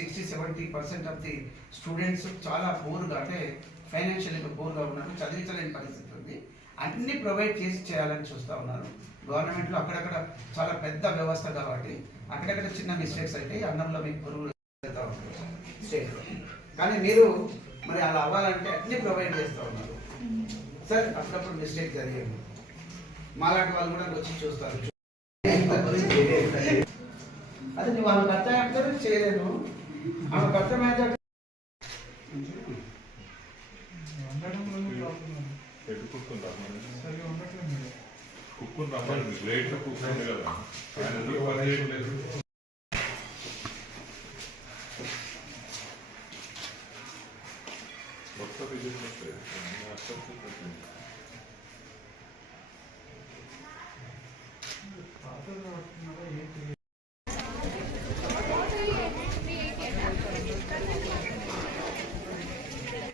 Sixty seventy percent of the students చాలా పూర్గా అంటే ఫైనాన్షియల్గా పూర్గా ఉన్నారు చదివించలేని పరిస్థితి ఉంది. అన్ని ప్రొవైడ్ చేసి చేయాలని చూస్తూ ఉన్నారు. గవర్నమెంట్లో అక్కడక్కడ చాలా పెద్ద వ్యవస్థ కాబట్టి అక్కడక్కడ చిన్న మిస్టేక్స్ అయితే అన్నంలో మీకు పురుగులు స్టేట్లో కానీ మీరు మరి అలా అవ్వాలంటే అన్ని ప్రొవైడ్ చేస్తూ ఉన్నారు. సార్ అప్పుడప్పుడు మిస్టేక్ జరిగేది. మాలాంటి వాళ్ళు కూడా వచ్చి చూస్తారు. అది నువ్వు అర్థం చెప్తారు చేయలేను. What are we doing with this?